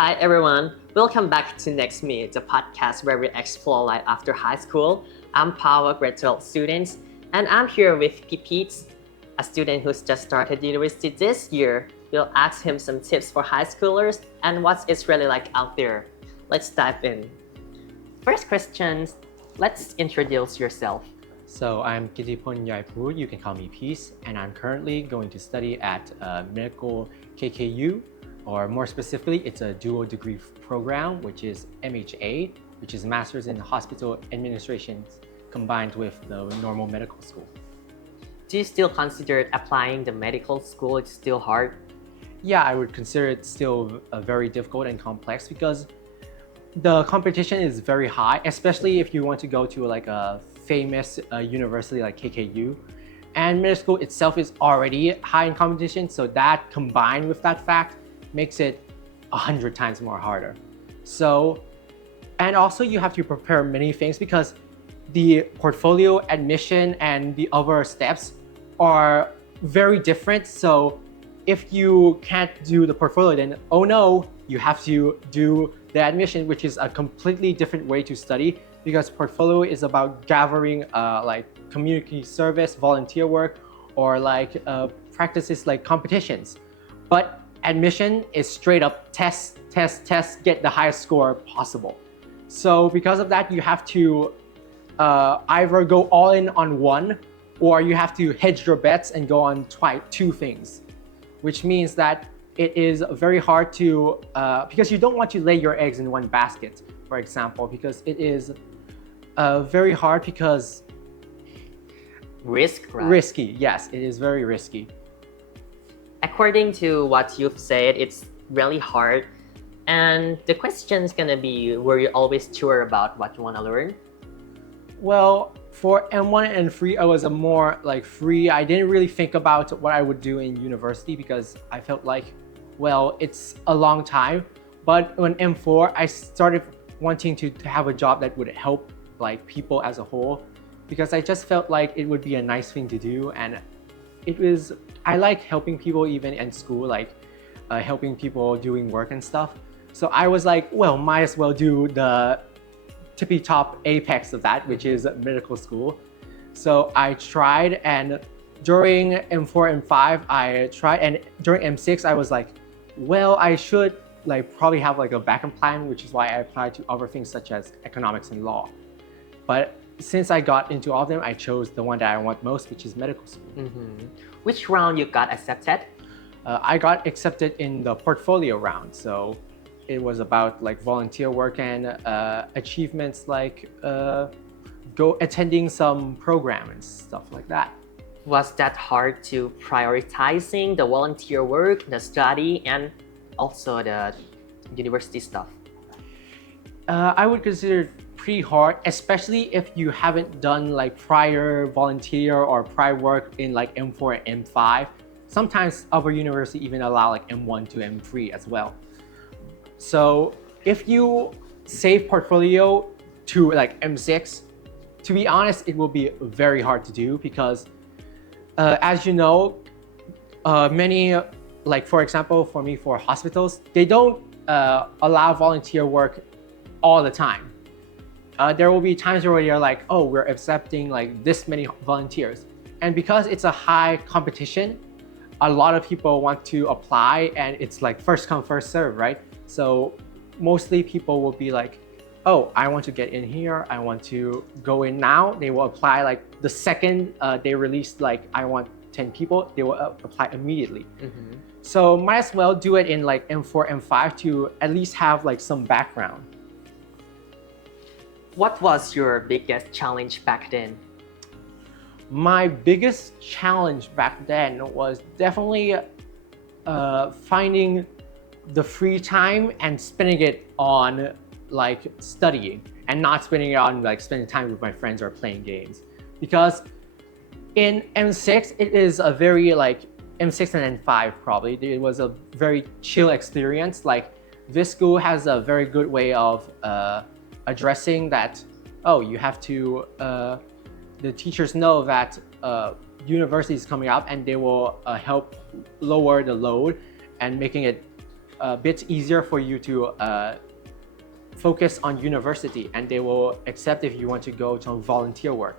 Hi everyone, welcome back to Next Meet, the podcast where we explore life after high school. I'm Paul, a grade 12 student, and I'm here with Pete, a student who's just started university this year. We'll ask him some tips for high schoolers and what it's really like out there. Let's dive in. First question, let's introduce yourself. So I'm Kittipon Yaipur, you can call me Peace, and I'm currently going to study at medical KKU, or more specifically, it's a dual degree program, which is MHA, which is Masters in Hospital Administration combined with the normal medical school. Do you still consider applying the medical school? It's still hard? Yeah, I would consider it still very difficult and complex because the competition is very high, especially if you want to go to like a famous university like KKU. And medical school itself is already high in competition, so that combined with that fact makes it 100 times more harder. So, and also you have to prepare many things because the portfolio, admission, and the other steps are very different. So if you can't do the portfolio, then oh no, you have to do the admission, which is a completely different way to study because portfolio is about gathering like community service, volunteer work, or like practices like competitions. But admission is straight up test, get the highest score possible. So because of that, you have to either go all in on one, or you have to hedge your bets and go on two things, which means that it is very hard to, because you don't want to lay your eggs in one basket, for example, because it is very hard because risky, yes, it is very risky. According to what you've said, it's really hard. And the question is gonna be, were you always sure about what you want to learn? Well, for M1 and M3, I was more like free. I didn't really think about what I would do in university because I felt like, well, it's a long time. But when M4, I started wanting to have a job that would help like people as a whole because I just felt like it would be a nice thing to do. And I like helping people even in school, like helping people doing work and stuff. So I was like, well, might as well do the tippy top apex of that, which is medical school. So I tried, and during M4 M5 I tried, and during M6 I was like, well, I should like probably have like a backup plan, which is why I applied to other things such as economics and law. But since I got into all of them, I chose the one that I want most, which is medical school. Mm-hmm. Which round you got accepted? I got accepted in the portfolio round. So it was about like volunteer work and achievements like attending some program and stuff like that. Was that hard to prioritizing the volunteer work, the study, and also the university stuff? I would consider it pretty hard, especially if you haven't done like prior volunteer or prior work in like M4 and M5. Sometimes other universities even allow like M1 to M3 as well. So if you save portfolio to like M6, to be honest, it will be very hard to do because as you know, many, like for example, for me, for hospitals, they don't allow volunteer work all the time. There will be times where you're like, oh, we're accepting like this many volunteers. And because it's a high competition, a lot of people want to apply and it's like first come, first serve, right? So mostly people will be like, oh, I want to get in here. I want to go in now. They will apply like the second they release like, I want 10 people, they will apply immediately. Mm-hmm. So might as well do it in like M4, M5 to at least have like some background. What was your biggest challenge back then? My biggest challenge back then was definitely finding the free time and spending it on like studying and not spending it on like spending time with my friends or playing games. Because in M6, it is a very like M6 and M5 probably, it was a very chill experience. Like this school has a very good way of addressing that, oh, you have to, the teachers know that university is coming up and they will help lower the load and making it a bit easier for you to focus on university, and they will accept if you want to go to volunteer work.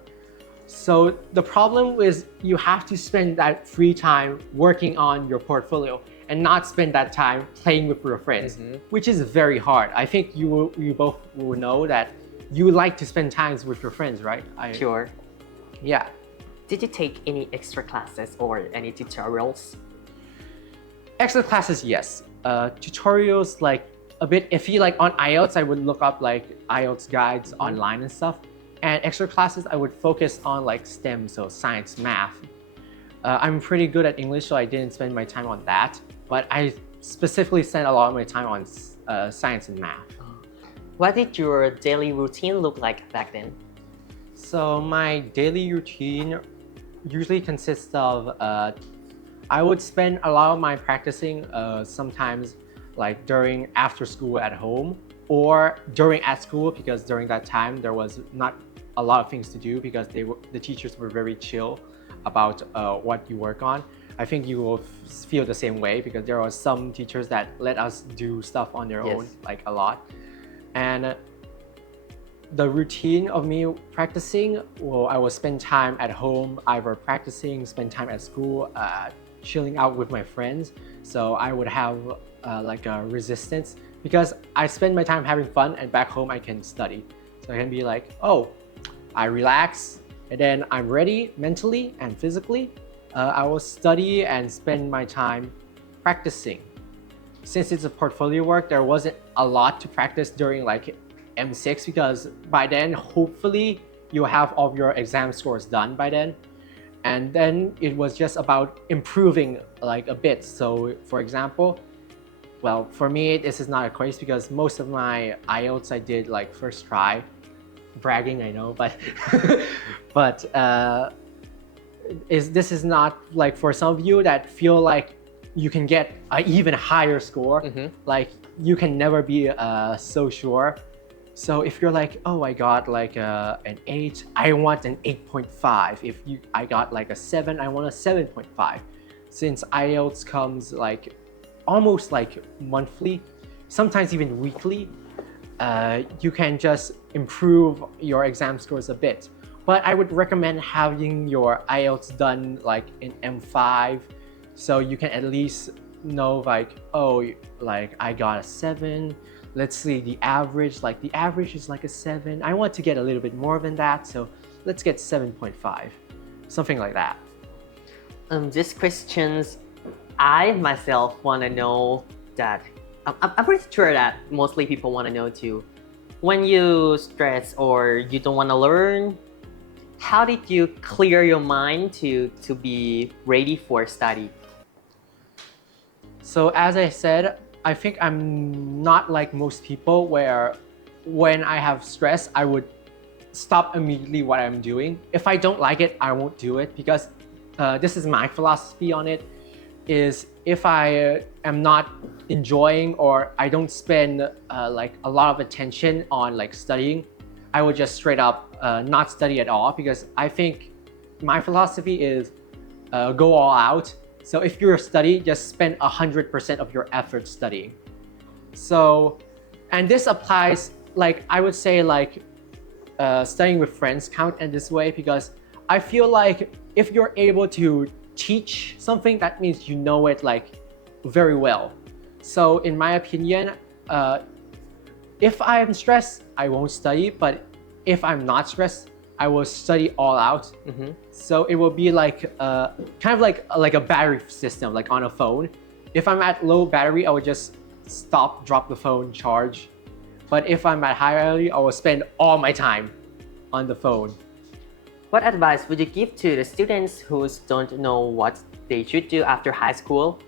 So the problem is you have to spend that free time working on your portfolio and not spend that time playing with your friends, which is very hard. I think you both will know that you like to spend times with your friends, right? Sure. Yeah. Did you take any extra classes or any tutorials? Extra classes, yes. Tutorials, like a bit iffy. Like on IELTS, I would look up like IELTS guides online and stuff. And extra classes, I would focus on like STEM, so science, math. I'm pretty good at English, so I didn't spend my time on that. But I specifically spent a lot of my time on science and math. What did your daily routine look like back then? So my daily routine usually consists of I would spend a lot of my practicing sometimes like during after school at home or during at school, because during that time there was not a lot of things to do because the teachers were very chill about what you work on. I think you will feel the same way because there are some teachers that let us do stuff on their own, like a lot. And the routine of me practicing, well, I will spend time at home, either practicing, spend time at school, chilling out with my friends. So I would have like a resistance because I spend my time having fun, and back home I can study. So I can be like, oh, I relax, and then I'm ready mentally and physically. I will study and spend my time practicing. Since it's a portfolio work, there wasn't a lot to practice during like M6 because by then, hopefully, you'll have all of your exam scores done by then. And then it was just about improving like a bit. So for example, well, for me, this is not a case because most of my IELTS I did like first try. Bragging, I know, but this is not like for some of you that feel like you can get an even higher score. Like you can never be so sure. So if you're like, oh, I got like an 8, I want an 8.5. If I got like a 7, I want a 7.5. Since IELTS comes like almost like monthly, sometimes even weekly, you can just improve your exam scores a bit. But I would recommend having your IELTS done like in M5, so you can at least know like, oh, like I got a 7. Let's see the average, like the average is like a 7. I want to get a little bit more than that, so let's get 7.5, something like that. These questions, I myself want to know that, I'm pretty sure that mostly people want to know too. When you stress or you don't want to learn, how did you clear your mind to be ready for study? So as I said, I think I'm not like most people where when I have stress, I would stop immediately what I'm doing. If I don't like it, I won't do it because this is my philosophy on it, is if I am not enjoying or I don't spend like a lot of attention on like studying, I would just straight up not study at all, because I think my philosophy is go all out. So if you're studying, just spend 100% of your effort studying. So, and this applies, like I would say like studying with friends count in this way, because I feel like if you're able to teach something, that means you know it like very well. So in my opinion, if I'm stressed, I won't study, but if I'm not stressed, I will study all out. So it will be like kind of like a battery system, like on a phone. If I'm at low battery, I would just stop, drop the phone, charge. But if I'm at high battery, I will spend all my time on the phone. What advice would you give to the students who don't know what they should do after high school?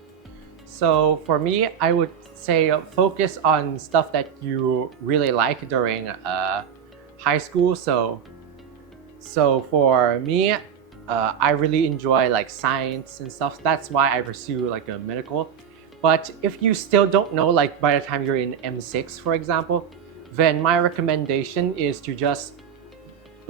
So for me, I would say focus on stuff that you really like during high school. So for me, I really enjoy like science and stuff. That's why I pursue like a medical. But if you still don't know, like by the time you're in M6, for example, then my recommendation is to just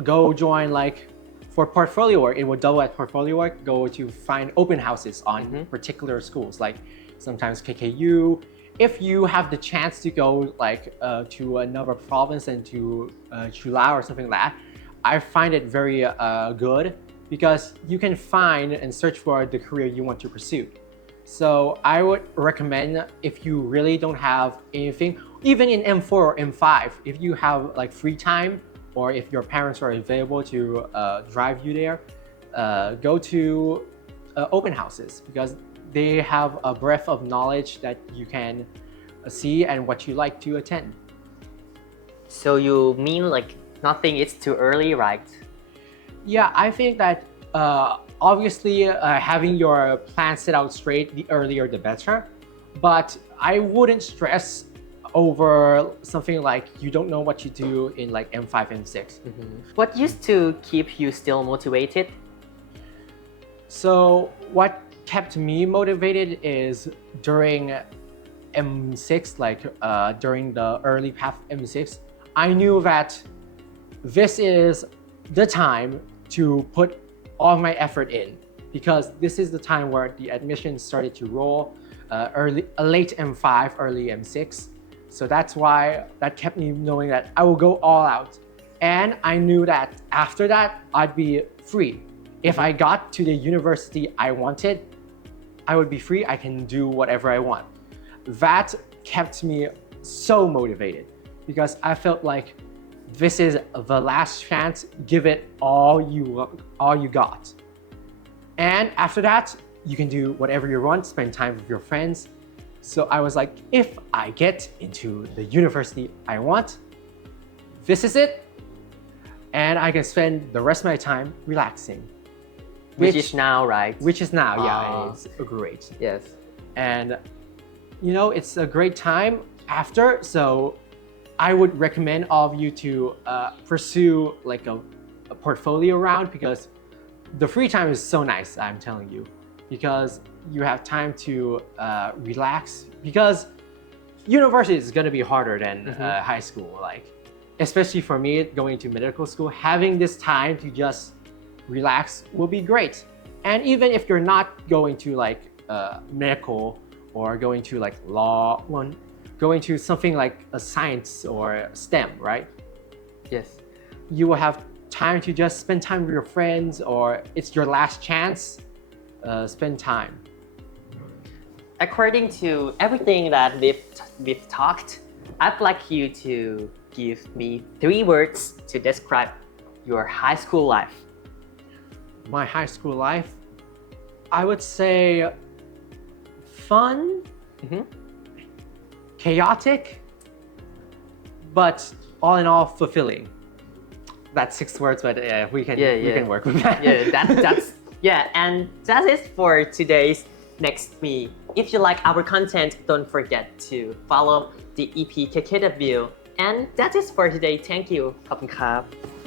go join like for portfolio work. It will double as portfolio work. Go to find open houses on particular schools, like sometimes KKU, if you have the chance to go like to another province and to Chula or something like that, I find it very good because you can find and search for the career you want to pursue. So I would recommend if you really don't have anything, even in M4 or M5, if you have like free time or if your parents are available to drive you there, go to open houses because they have a breadth of knowledge that you can see and what you like to attend. So you mean like nothing is too early, right? Yeah, I think that obviously having your plan set out straight, the earlier the better. But I wouldn't stress over something like you don't know what you do in like M5, M6. What used to keep you still motivated? So what kept me motivated is during M6, like during the early path M6, I knew that this is the time to put all my effort in because this is the time where the admissions started to roll, late M5, early M6. So that's why that kept me knowing that I will go all out. And I knew that after that, I'd be free. If I got to the university I wanted, I would be free. I can do whatever I want. That kept me so motivated because I felt like this is the last chance. Give it all you got. And after that, you can do whatever you want, spend time with your friends. So I was like, if I get into the university I want, this is it. And I can spend the rest of my time relaxing. Which is now, right? Which is now, yeah, it's great. Yes. And you know, it's a great time after, so I would recommend all of you to pursue like a portfolio round because the free time is so nice, I'm telling you, because you have time to relax because university is going to be harder than high school, like especially for me going to medical school, having this time to just relax will be great. And even if you're not going to like medical or going to like law, going to something like a science or STEM, right? Yes. You will have time to just spend time with your friends, or it's your last chance. Spend time. According to everything that we've talked, I'd like you to give me 3 words to describe your high school life. My high school life, I would say fun, chaotic, but all in all fulfilling. That's 6 words, but we can work with that. And that's it for today's Next Me. If you like our content, don't forget to follow the EP KKW. And that is for today. Thank you. ขอบคุณครับ